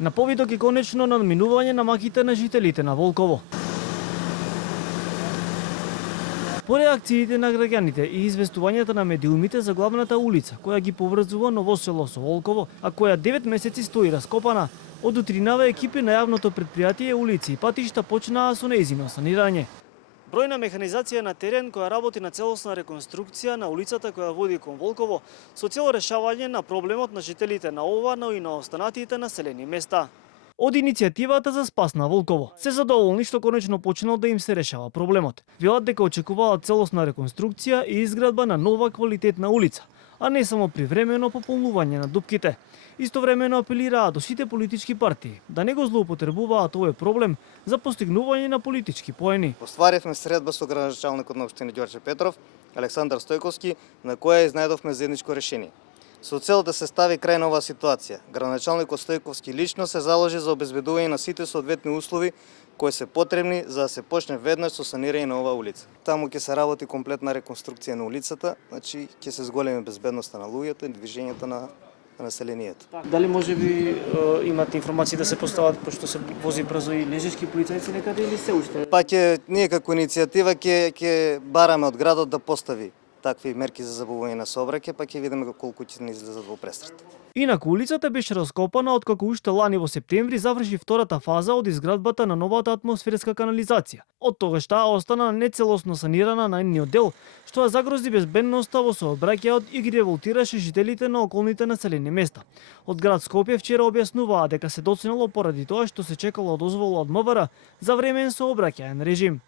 На повидок е конечно надминување на маките на жителите на Волково. По реакциите на граѓаните и известувањата на медиумите за главната улица, која ги поврзува Ново село со Волково, а која 9 месеци стои раскопана, од утринава екипи на јавното предпријатие улици и патишта почнаа со нејзино санирање. Бројна механизација на терен која работи на целосна реконструкција на улицата која води кон Волково со цел решавање на проблемот на жителите на ова, но и на останатите населени места. Од иницијативата за спас на Волково се задоволни што конечно почнал да им се решава проблемот. Велат дека очекуваат целосна реконструкција и изградба на нова квалитетна улица, а не само привремено пополнување на дупките. Истовремено апелираат до сите политички партии да не го злоупотребуваат овој проблем за постигнување на политички поени. Остваривме средба со градоначалникот на општина Ѓорче Петров, Александар Стојковски, на која изнајдовме заедничко решение. Со цел да се стави крај на оваа ситуација, градоначалникот Стојковски лично се заложи за обезбедување на сите соодветни услови кои се потребни за да се почне веднаш со санирање на оваа улица. Таму ќе се работи комплетна реконструкција на улицата, значи ќе се зголеми безбедноста на луѓето и движењето на населението. Дали можеби имате информации да се постават, пошто се вози брзо и лежешки полицајци некаде или се уште? Па ние како иницијатива ќе бараме од градот да постави такви мерки за забавување на сообраќај, па ќе видиме колку ќе не излезат во престрат. Инаку улицата беше раскопана откако уште лани во септември заврши втората фаза од изградбата на новата атмосферска канализација. Од тогаш таа остана нецелосно санирана на едниот дел, што ја загрози безбедноста во сообраќајот и ги револтираше жителите на околните населени места. Од град Скопје вчера објаснуваа дека се доцнело поради тоа што се чекало дозвола од МВР за времен сообраќаен режим.